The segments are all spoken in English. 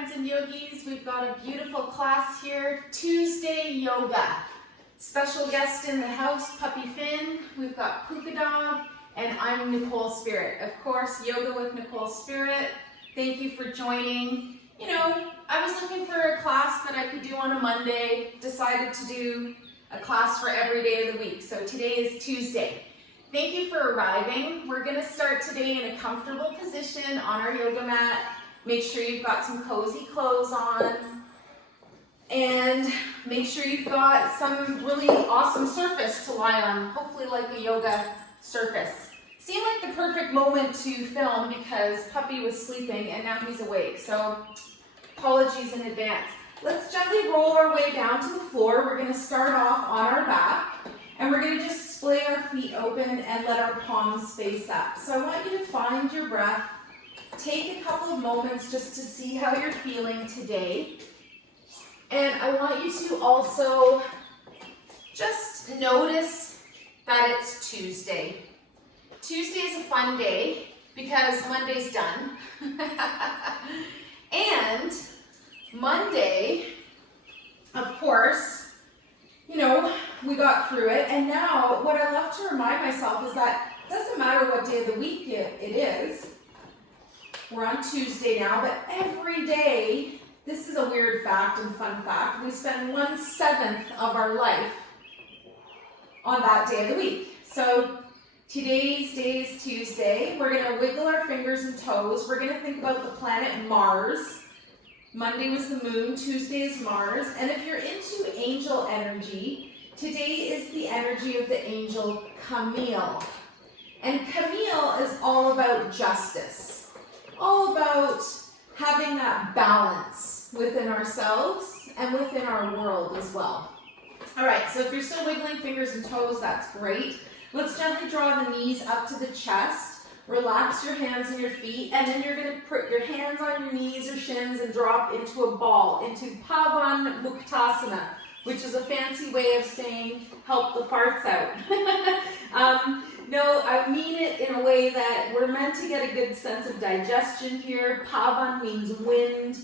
friends and yogis. We've got a beautiful class here, Tuesday yoga. Special guest in the house, Puppy Finn. We've got Puka Dog, and I'm Nicole Spirit. Of course, Yoga with Nicole Spirit. Thank you for joining. You know, I was looking for a class that I could do on a Monday, decided to do a class for every day of the week. So today is Tuesday. Thank you for arriving. We're gonna start today in a comfortable position on our yoga mat. Make sure you've got some cozy clothes on. And make sure you've got some really awesome surface to lie on, hopefully like a yoga surface. Seemed like the perfect moment to film because Puppy was sleeping and now he's awake, so apologies in advance. Let's gently roll our way down to the floor. We're gonna start off on our back and we're gonna just splay our feet open and let our palms face up. So I want you to find your breath. Take a couple of moments just to see how you're feeling today. And I want you to also just notice that it's Tuesday. Tuesday is a fun day because Monday's done. And Monday, of course, you know, we got through it. And now what I love to remind myself is that it doesn't matter what day of the week it is. We're on Tuesday now, but every day, this is a weird fact and fun fact, we spend 1/7 of our life on that day of the week. So today's day is Tuesday. We're going to wiggle our fingers and toes. We're going to think about the planet Mars. Monday was the moon, Tuesday is Mars. And if you're into angel energy, today is the energy of the angel Camille. And Camille is all about justice. All about having that balance within ourselves and within our world as well. All right, so if you're still wiggling fingers and toes, that's great. Let's gently draw the knees up to the chest. Relax your hands and your feet, and then you're going to put your hands on your knees or shins and drop into a ball, into Pavan Muktasana, which is a fancy way of saying help the farts out. No, I mean it in a way that we're meant to get a good sense of digestion here. Pavan means wind.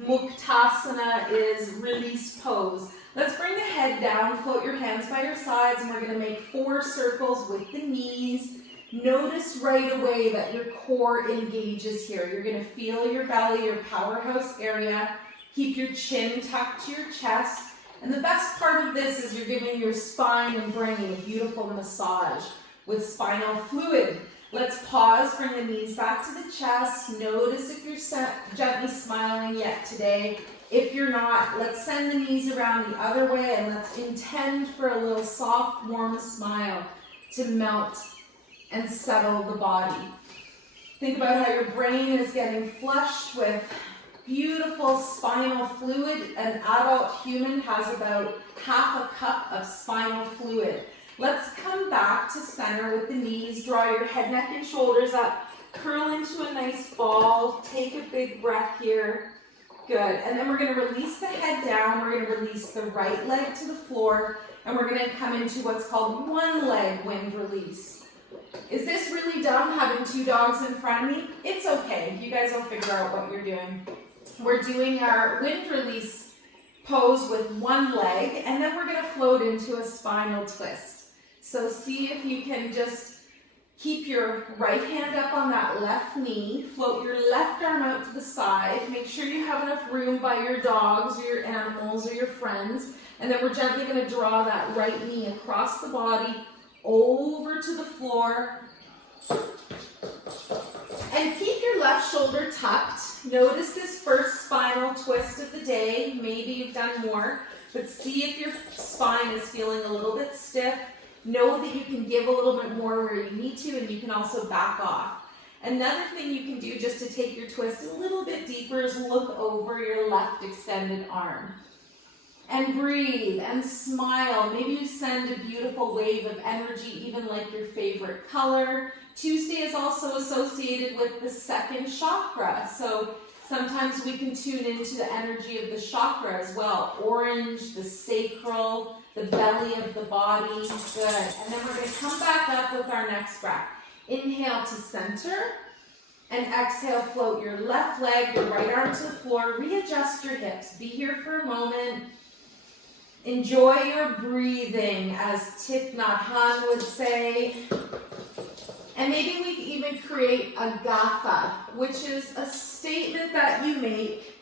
Muktasana is release pose. Let's bring the head down, float your hands by your sides, and we're going to make 4 circles with the knees. Notice right away that your core engages here. You're going to feel your belly, your powerhouse area. Keep your chin tucked to your chest. And the best part of this is you're giving your spine and brain a beautiful massage with spinal fluid. Let's pause, bring the knees back to the chest. Notice if you're gently smiling yet today. If you're not, let's send the knees around the other way and let's intend for a little soft, warm smile to melt and settle the body. Think about how your brain is getting flushed with beautiful spinal fluid. An adult human has about half a cup of spinal fluid. Let's come back to center with the knees. Draw your head, neck, and shoulders up. Curl into a nice ball. Take a big breath here. Good. And then we're going to release the head down. We're going to release the right leg to the floor. And we're going to come into what's called one leg wind release. Is this really dumb having 2 dogs in front of me? It's okay. You guys will figure out what you're doing. We're doing our wind release pose with one leg. And then we're going to float into a spinal twist. So see if you can just keep your right hand up on that left knee. Float your left arm out to the side. Make sure you have enough room by your dogs or your animals or your friends. And then we're gently going to draw that right knee across the body, over to the floor. And keep your left shoulder tucked. Notice this first spinal twist of the day. Maybe you've done more, but see if your spine is feeling a little bit stiff. Know that you can give a little bit more where you need to, and you can also back off. Another thing you can do just to take your twist a little bit deeper is look over your left extended arm. And breathe and smile. Maybe you send a beautiful wave of energy, even like your favorite color. Tuesday is also associated with the second chakra. So sometimes we can tune into the energy of the chakra as well. Orange, the sacral, the belly of the body. Good. And then we're going to come back up with our next breath. Inhale to center. And exhale, float your left leg, your right arm to the floor. Readjust your hips. Be here for a moment. Enjoy your breathing, as Thich Nhat Hanh would say. And maybe we can even create a gatha, which is a statement that you make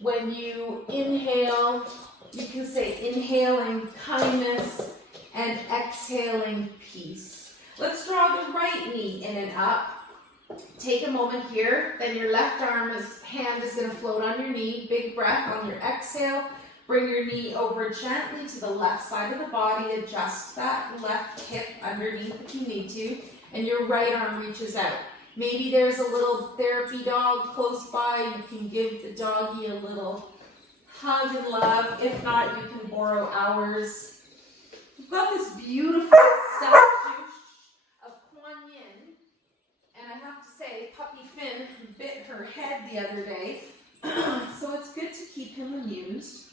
when you inhale. You can say inhaling kindness and exhaling peace. Let's draw the right knee in and up. Take a moment here. Then your left hand is going to float on your knee. Big breath on your exhale. Bring your knee over gently to the left side of the body. Adjust that left hip underneath if you need to. And your right arm reaches out. Maybe there's a little therapy dog close by. You can give the doggy a little hug and love. If not, you can borrow ours. We've got this beautiful statue of Kuan Yin. And I have to say, Puppy Finn bit her head the other day. So it's good to keep him amused.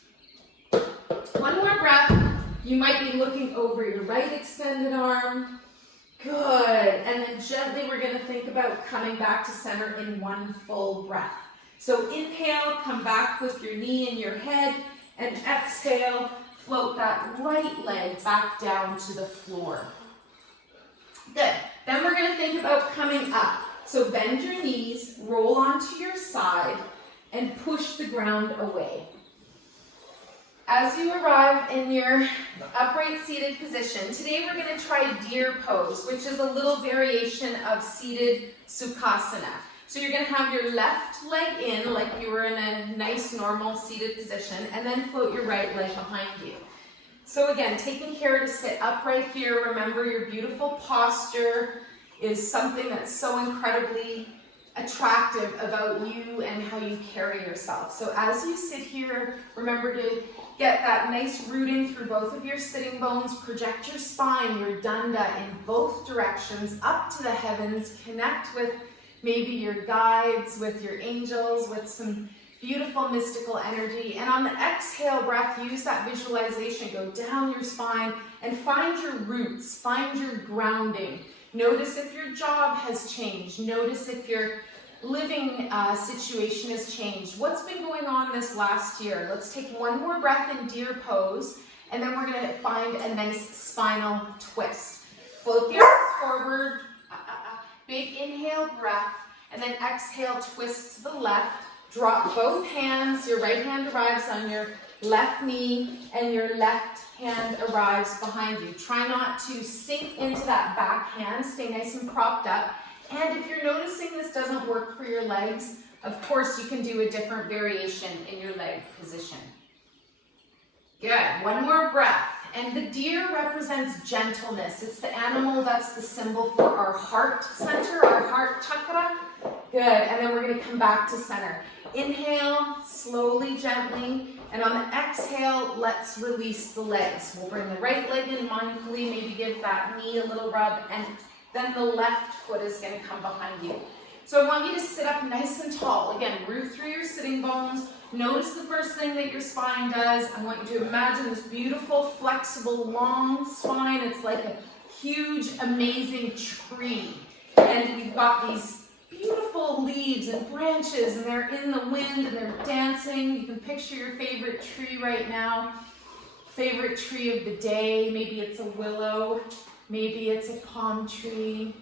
One more breath. You might be looking over your right extended arm. Good. And then gently we're going to think about coming back to center in one full breath. So inhale, come back with your knee and your head. And exhale, float that right leg back down to the floor. Good. Then we're going to think about coming up. So bend your knees, roll onto your side, and push the ground away. As you arrive in your upright seated position, today we're going to try deer pose, which is a little variation of seated sukhasana. So you're going to have your left leg in like you were in a nice normal seated position, and then float your right leg behind you. So again, taking care to sit upright here. Remember, your beautiful posture is something that's so incredibly attractive about you and how you carry yourself. So as you sit here, remember to get that nice rooting through both of your sitting bones. Project your spine, your danda, in both directions up to the heavens. Connect with maybe your guides, with your angels, with some beautiful mystical energy. And on the exhale breath, use that visualization. Go down your spine and find your roots, find your grounding. Notice if your job has changed. Notice if your living situation has changed. What's been going on this last year? Let's take one more breath in deer pose, and then we're going to find a nice spinal twist. Float the arms forward, big inhale breath, and then exhale, twist to the left. Drop both hands. Your right hand arrives on your left knee, and your left hand arrives behind you. Try not to sink into that back hand. Stay nice and propped up. And if you're noticing this doesn't work for your legs, of course you can do a different variation in your leg position. Good. One more breath. And the deer represents gentleness. It's the animal that's the symbol for our heart center, our heart chakra. Good. And then we're going to come back to center. Inhale, slowly, gently. And on the exhale, let's release the legs. We'll bring the right leg in mindfully, maybe give that knee a little rub, and then the left foot is going to come behind you. So I want you to sit up nice and tall. Again, root through your sitting bones. Notice the first thing that your spine does. I want you to imagine this beautiful, flexible, long spine. It's like a huge, amazing tree. And we've got these beautiful leaves and branches, and they're in the wind, and they're dancing. You can picture your favorite tree right now. Favorite tree of the day. Maybe it's a willow. Maybe it's a palm tree,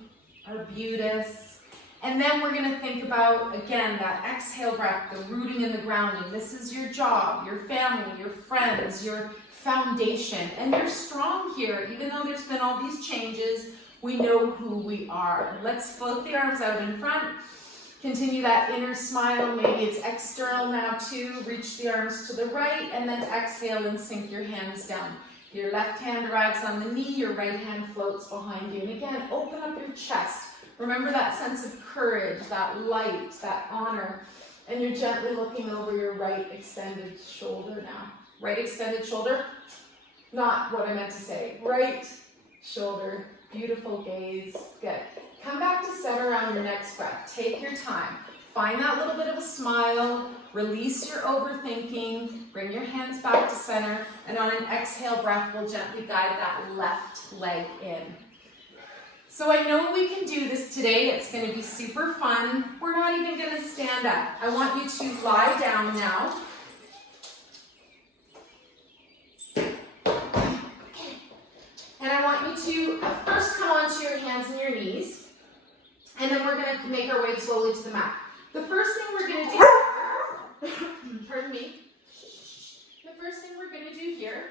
arbutus. And then we're going to think about, again, that exhale breath, the rooting and the grounding. This is your job, your family, your friends, your foundation. And you're strong here. Even though there's been all these changes, we know who we are. Let's float the arms out in front. Continue that inner smile. Maybe it's external now too. Reach the arms to the right, and then exhale and sink your hands down. Your left hand arrives on the knee, your right hand floats behind you. And again, open up your chest. Remember that sense of courage, that light, that honor. And you're gently looking over your right extended shoulder now. Right extended shoulder, not what I meant to say. Right shoulder, beautiful gaze, good. Come back to center on your next breath. Take your time. Find that little bit of a smile. Release your overthinking. Bring your hands back to center. And on an exhale breath, we'll gently guide that left leg in. So I know we can do this today. It's going to be super fun. We're not even going to stand up. I want you to lie down now. And I want you to first come onto your hands and your knees. And then we're going to make our way slowly to the mat. The first thing we're going to do, pardon me. The first thing we're going to do here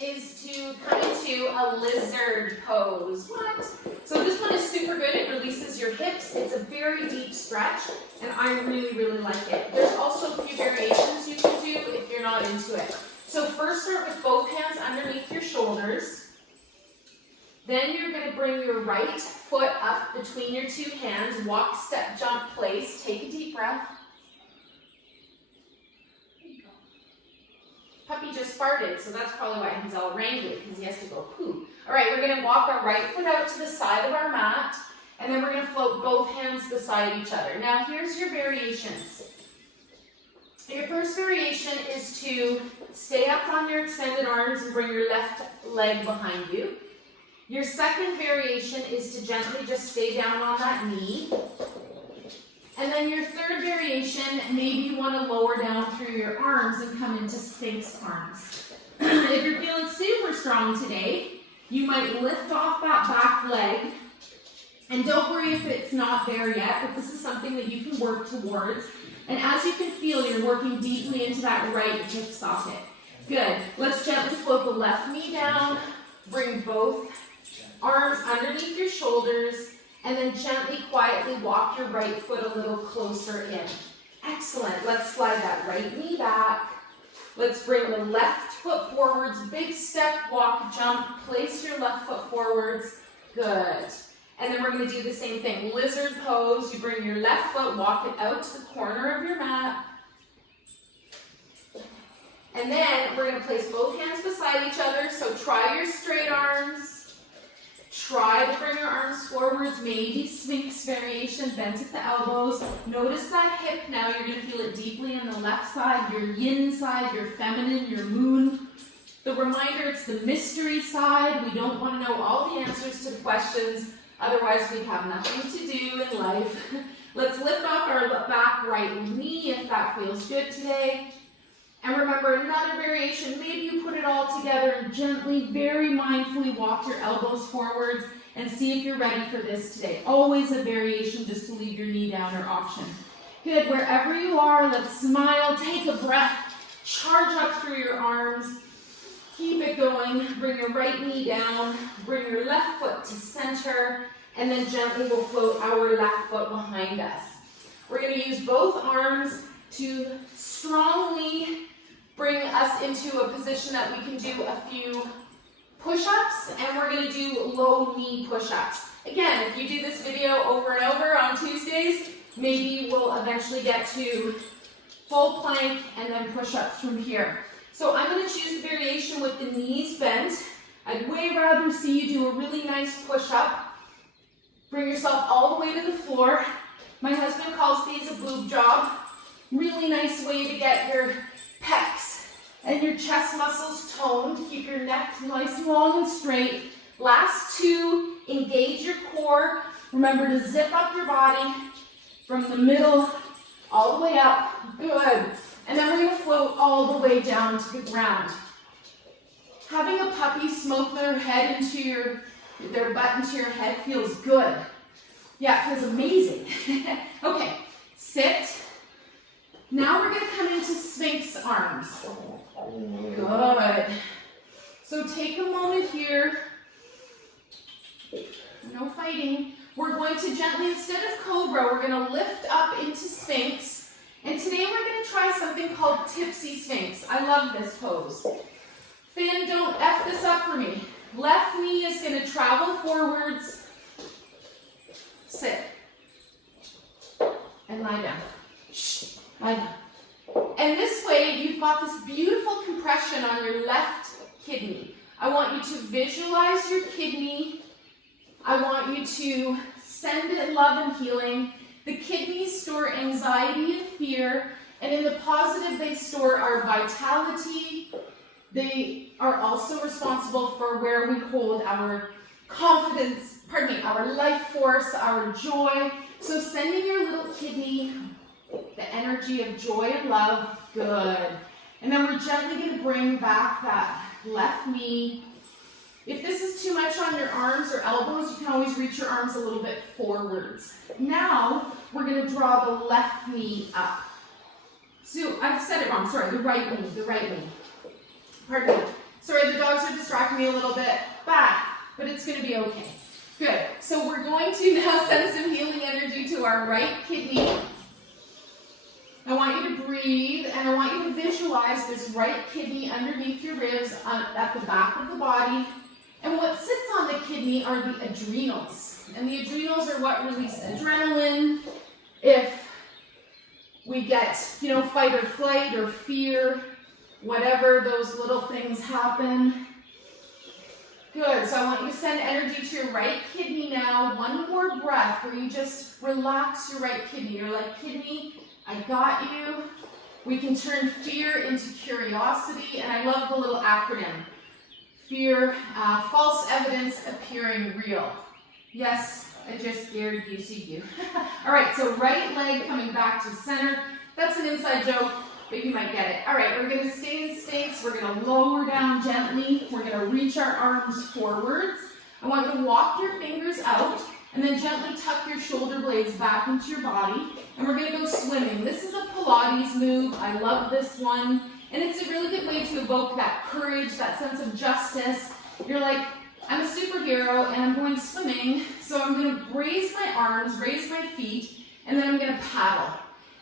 is to come into a lizard pose. What? So this one is super good. It releases your hips. It's a very deep stretch, and I really, really like it. There's also a few variations you can do if you're not into it. So first start with both hands underneath your shoulders. Then you're going to bring your right foot up between your two hands. Walk, step, jump, place. Take a deep breath. Puppy just farted, so that's probably why he's all wrangly, because he has to go poo. All right, we're going to walk our right foot out to the side of our mat, and then we're going to float both hands beside each other. Now, here's your variations. Your first variation is to stay up on your extended arms and bring your left leg behind you. Your second variation is to gently just stay down on that knee. And then your third variation, maybe you want to lower down through your arms and come into Sphinx arms. If you're feeling super strong today, you might lift off that back leg. And don't worry if it's not there yet, but this is something that you can work towards. And as you can feel, you're working deeply into that right hip socket. Good. Let's gently float the left knee down. Bring both arms underneath your shoulders. And then gently, quietly walk your right foot a little closer in. Excellent. Let's slide that right knee back. Let's bring the left foot forwards. Big step, walk, jump. Place your left foot forwards. Good. And then we're going to do the same thing. Lizard pose. You bring your left foot, walk it out to the corner of your mat. And then we're going to place both hands beside each other. So try your straight arms. Try to bring your arms forwards, maybe Sphinx variation, bent at the elbows. Notice that hip now. You're going to feel it deeply on the left side, your yin side, your feminine, your moon. The reminder, it's the mystery side. We don't want to know all the answers to the questions. Otherwise, we have nothing to do in life. Let's lift off our back right knee if that feels good today. And remember, another variation, maybe you put it all together and gently, very mindfully walk your elbows forwards and see if you're ready for this today. Always a variation just to leave your knee down or option. Good, wherever you are, let's smile, take a breath, charge up through your arms, keep it going, bring your right knee down, bring your left foot to center, and then gently we'll float our left foot behind us. We're going to use both arms to strongly bring us into a position that we can do a few push-ups, and we're going to do low knee push-ups. Again, if you do this video over and over on Tuesdays, maybe we'll eventually get to full plank and then push-ups from here. So I'm going to choose the variation with the knees bent. I'd way rather see you do a really nice push-up. Bring yourself all the way to the floor. My husband calls these a boob job. Really nice way to get your pecs and your chest muscles toned. Keep your neck nice and long and straight. Last two, engage your core. Remember to zip up your body from the middle all the way up. Good. And then we're going to float all the way down to the ground. Having a puppy smoke their head into their butt into your head feels good. Yeah, it feels amazing. Okay, sit. Now we're going to come into Sphinx arms. Good. So take a moment here. No fighting. We're going to gently, instead of cobra, we're going to lift up into Sphinx. And today we're going to try something called tipsy Sphinx. I love this pose. Finn, don't F this up for me. Left knee is going to travel forwards. Sit. And lie down. Shh. Lie down. And this way, you've got this beautiful compression on your left kidney. I want you to visualize your kidney. I want you to send it love and healing. The kidneys store anxiety and fear, and in the positive, they store our vitality. They are also responsible for where we hold our confidence, pardon me, our life force, our joy. So sending your little kidney the energy of joy and love. Good. And then we're gently going to bring back that left knee. If this is too much on your arms or elbows, you can always reach your arms a little bit forwards. Now, we're going to draw the left knee up. So, I've said it wrong, sorry, the right knee. Pardon me. Sorry, the dogs are distracting me a little bit. Back, but it's going to be okay. Good. So, we're going to now send some healing energy to our right kidney. I want you to breathe, and I want you to visualize this right kidney underneath your ribs at the back of the body. And what sits on the kidney are the adrenals. And the adrenals are what release adrenaline. If we get, fight or flight or fear, whatever those little things happen. Good, so I want you to send energy to your right kidney now. One more breath where you just relax your right kidney. You're like, kidney, I got you. We can turn fear into curiosity, and I love the little acronym. Fear, false evidence appearing real. Yes, I just scared you, see you. All right, so right leg coming back to center. That's an inside joke, but you might get it. All right, we're gonna stay in space. We're gonna lower down gently. We're gonna reach our arms forwards. I want you to walk your fingers out and then gently tuck your shoulder blades back into your body. And we're gonna go swimming. This is a Pilates move. I love this one. And it's a really good way to evoke that courage, that sense of justice. You're like, I'm a superhero and I'm going swimming, so I'm going to raise my arms, raise my feet, and then I'm going to paddle.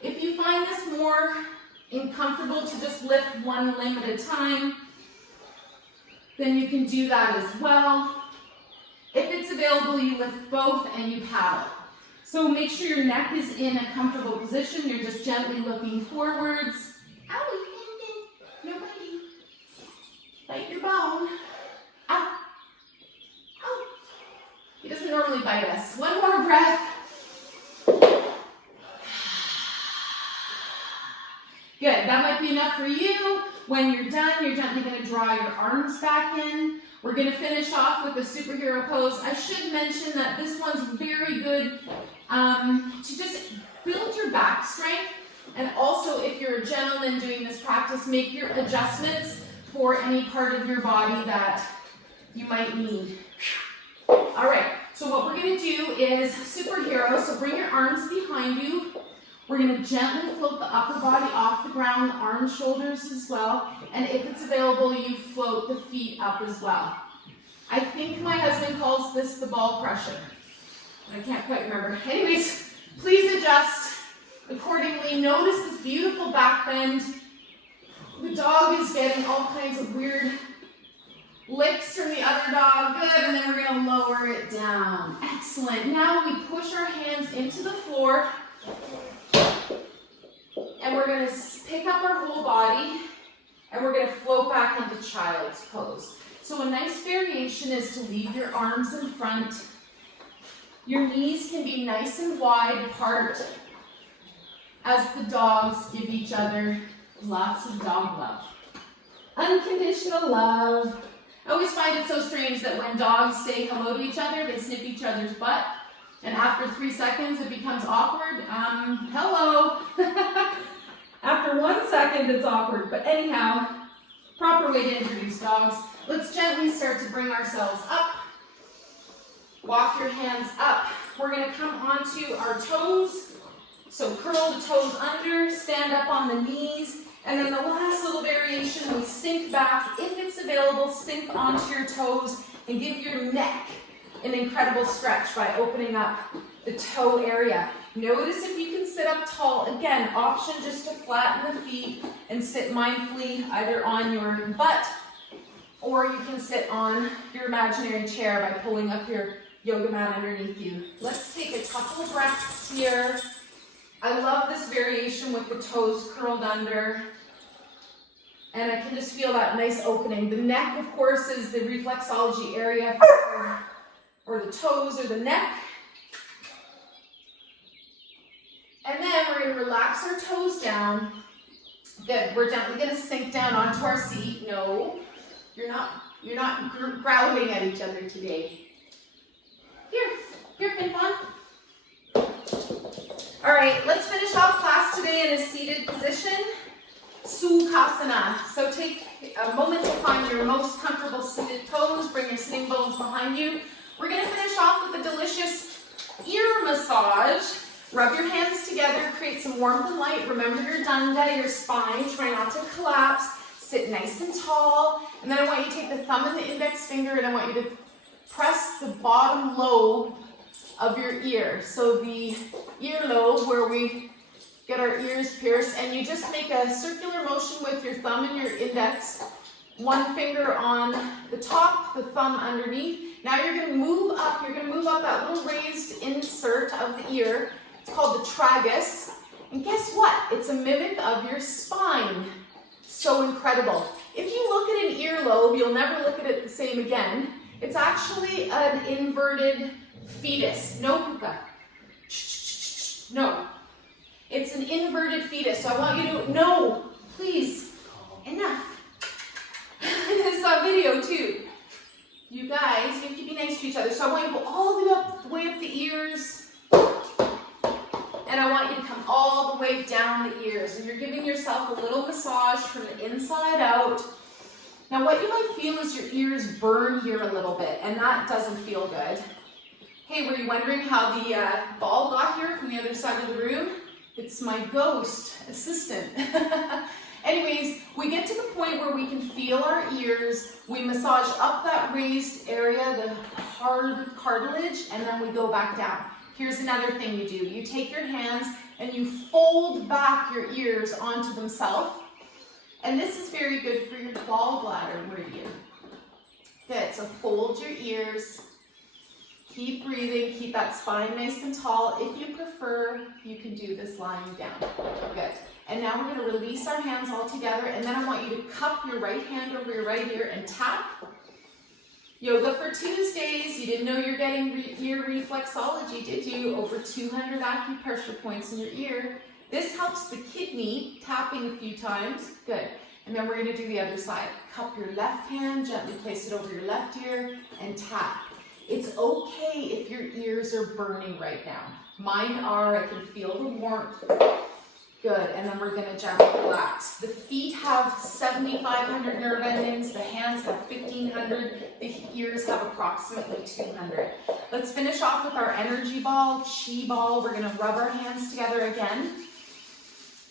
If you find this more uncomfortable to just lift one limb at a time, then you can do that as well. If it's available, you lift both and you paddle. So make sure your neck is in a comfortable position. You're just gently looking forwards. Ow! Nobody. Bite your bone. Ow. Ow. He doesn't normally bite us. One more breath. Good. That might be enough for you. When you're done, you're gently going to draw your arms back in. We're going to finish off with the superhero pose. I should mention that this one's very good to just build your back strength. And also, if you're a gentleman doing this practice, make your adjustments for any part of your body that you might need. All right, so what we're going to do is superhero. So bring your arms behind you. We're going to gently float the upper body off the ground, arms, shoulders as well. And if it's available, you float the feet up as well. I think my husband calls this the ball crusher. I can't quite remember. Anyways, please adjust accordingly. Notice this beautiful back bend. The dog is getting all kinds of weird licks from the other dog. Good, and then we're going to lower it down. Excellent. Now we push our hands into the floor, and we're going to pick up our whole body, and we're going to float back into child's pose. So a nice variation is to leave your arms in front. Your knees can be nice and wide apart, as the dogs give each other lots of dog love. Unconditional love. I always find it so strange that when dogs say hello to each other, they sniff each other's butt, and after 3 seconds it becomes awkward. Hello. After 1 second it's awkward, but anyhow, proper way to introduce dogs. Let's gently start to bring ourselves up. Walk your hands up. We're going to come onto our toes. So curl the toes under, stand up on the knees, and then the last little variation, we sink back. If it's available, sink onto your toes and give your neck an incredible stretch by opening up the toe area. Notice if you can sit up tall. Again, option just to flatten the feet and sit mindfully either on your butt, or you can sit on your imaginary chair by pulling up your yoga mat underneath you. Let's take a couple of breaths here. I love this variation with the toes curled under, and I can just feel that nice opening. The neck, of course, is the reflexology area, or the toes or the neck. And then we're going to relax our toes down. Good. We're gently going to sink down onto our seat. No, you're not growling at each other today. Here, Fin Fun. All right, let's finish off class today in a seated position. Sukhasana. So take a moment to find your most comfortable seated pose. Bring your sitting bones behind you. We're going to finish off with a delicious ear massage. Rub your hands together, create some warmth and light. Remember your danda, your spine. Try not to collapse. Sit nice and tall. And then I want you to take the thumb and the index finger, and I want you to press the bottom lobe of your ear. So the earlobe where we get our ears pierced, and you just make a circular motion with your thumb and your index. One finger on the top, the thumb underneath. Now you're going to move up. You're going to move up that little raised insert of the ear. It's called the tragus. And guess what? It's a mimic of your spine. So incredible. If you look at an earlobe, you'll never look at it the same again. It's actually an inverted fetus. No, Puka. No. It's an inverted fetus. So I want you to, no, please, enough. This is on video too. You guys, you have to be nice to each other. So I want you to go all the way up the ears. And I want you to come all the way down the ears. And you're giving yourself a little massage from the inside out. Now what you might feel is your ears burn here a little bit, and that doesn't feel good. Hey, were you wondering how the ball got here from the other side of the room? It's my ghost assistant. Anyways, we get to the point where we can feel our ears. We massage up that raised area, the hard cartilage, and then we go back down. Here's another thing you do. You take your hands and you fold back your ears onto themselves. And this is very good for your gallbladder, where you. Good, so fold your ears. Keep breathing, keep that spine nice and tall. If you prefer, you can do this lying down. Good. And now we're going to release our hands all together, and then I want you to cup your right hand over your right ear and tap. Yoga for Tuesdays. You didn't know you're getting ear reflexology, did you? Over 200 acupressure points in your ear. This helps the kidney, tapping a few times. Good. And then we're going to do the other side. Cup your left hand, gently place it over your left ear, and tap. It's okay if your ears are burning right now. Mine are. I can feel the warmth. Good. And then we're going to gently relax. The feet have 7,500 nerve endings. The hands have 1,500. The ears have approximately 200. Let's finish off with our energy ball, chi ball. We're going to rub our hands together again.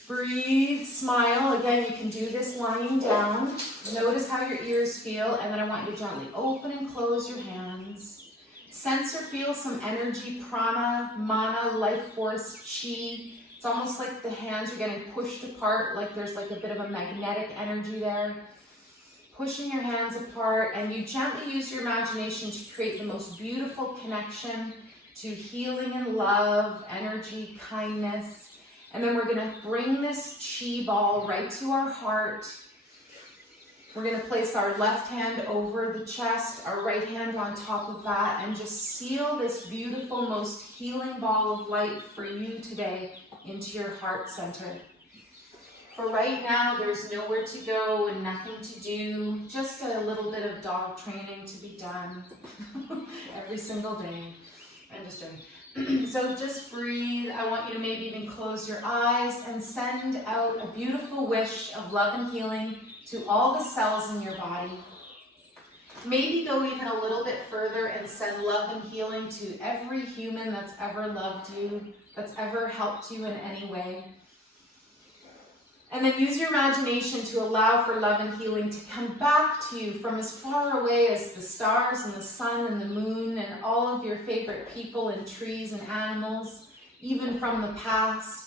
Breathe, smile. Again, you can do this lying down. Notice how your ears feel. And then I want you to gently open and close your hands. Sense or feel some energy, prana, mana, life force, chi. It's almost like the hands are getting pushed apart, like there's like a bit of a magnetic energy there. Pushing your hands apart, and you gently use your imagination to create the most beautiful connection to healing and love, energy, kindness. And then we're going to bring this chi ball right to our heart. We're going to place our left hand over the chest, our right hand on top of that, and just seal this beautiful, most healing ball of light for you today into your heart center. For right now, there's nowhere to go and nothing to do, just a little bit of dog training to be done every single day. I'm just joking. So just breathe. I want you to maybe even close your eyes and send out a beautiful wish of love and healing to all the cells in your body. Maybe go even a little bit further and send love and healing to every human that's ever loved you, that's ever helped you in any way. And then use your imagination to allow for love and healing to come back to you from as far away as the stars and the sun and the moon and all of your favorite people and trees and animals, even from the past.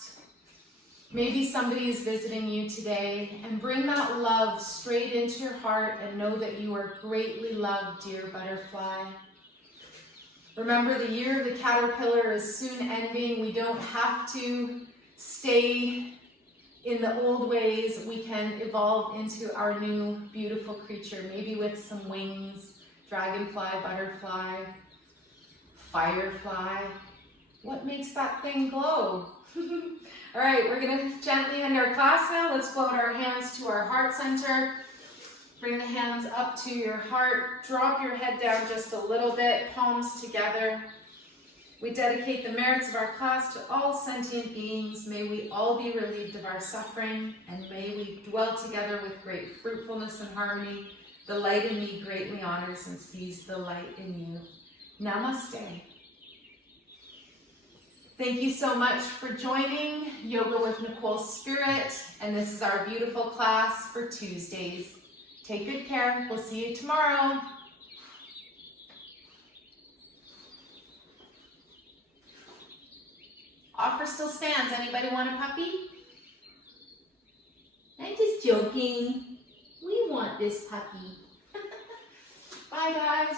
Maybe somebody is visiting you today, and bring that love straight into your heart and know that you are greatly loved, dear butterfly. Remember, the year of the caterpillar is soon ending. We don't have to stay in the old ways. We can evolve into our new beautiful creature, maybe with some wings, dragonfly, butterfly, firefly. What makes that thing glow? All right, we're going to gently end our class now. Let's float our hands to our heart center. Bring the hands up to your heart. Drop your head down just a little bit, palms together. We dedicate the merits of our class to all sentient beings. May we all be relieved of our suffering, and may we dwell together with great fruitfulness and harmony. The light in me greatly honors and sees the light in you. Namaste. Thank you so much for joining Yoga with Nicole Spirit, and this is our beautiful class for Tuesdays. Take good care. We'll see you tomorrow. Offer still stands. Anybody want a puppy? I'm just joking. We want this puppy. Bye, guys.